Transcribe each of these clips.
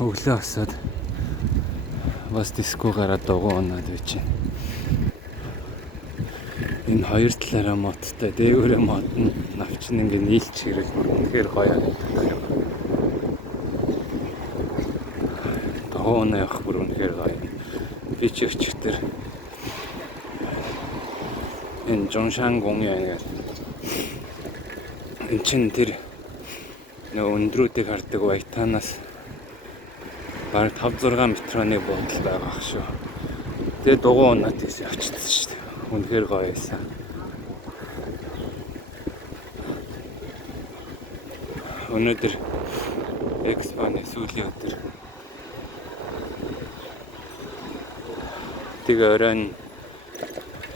өглөө осоод бас диско гараад дугуй унаад байж байна. Энэ хоёр талаараа моттой дээгүүрээ мод нь навчин ингээ нийлж ирэл үнэхээр гоё юм. Дугуй унаа явах бүр үнэхээр гоё. Би ч өчтөр энэ Жоншан гонёо гэдэг. Энд чин тэр нөө өндрүүдийг хардаг Баятанаас бараг 5-6 метроны буудал байгаа ах шүү. Тэгээ дугуй унаад тийш явчихсан шүү дээ. Үнэхээр гоё байсан. Өнөөдөр экспоны сүүлийн өдөр. Тэгээ оройн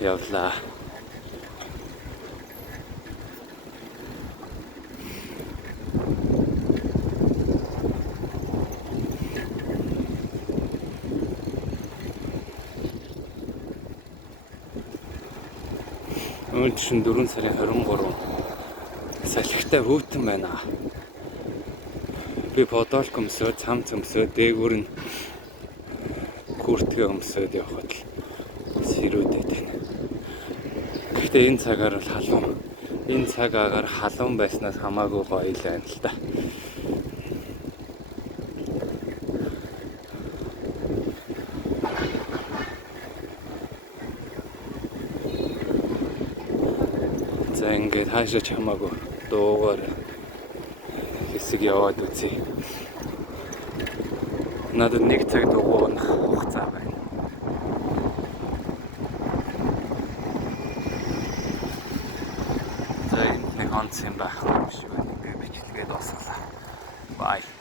явлаа. Өнөөдөр 4 сарын 23 салхитай хөтөн байна. Би подолк өмсөө, цам цөмсөө, дээгүүр нь куртгэ өмсөөд явхад л сэрүүдэд байна. Гэхдээ энэ цагаар бол халуун. Энэ цаг агаар халуун байснаас хамаагүй гоё л байна л да. За ингээд хаашаа ч хамаагүй дуугаар хэсэг яваад үзье. Надад 1 цаг дугуй унах хугацаа байна. За энэ нэг онц юм байх юм шиг байна. Би бичлэгээ дуусгалаа. Bye.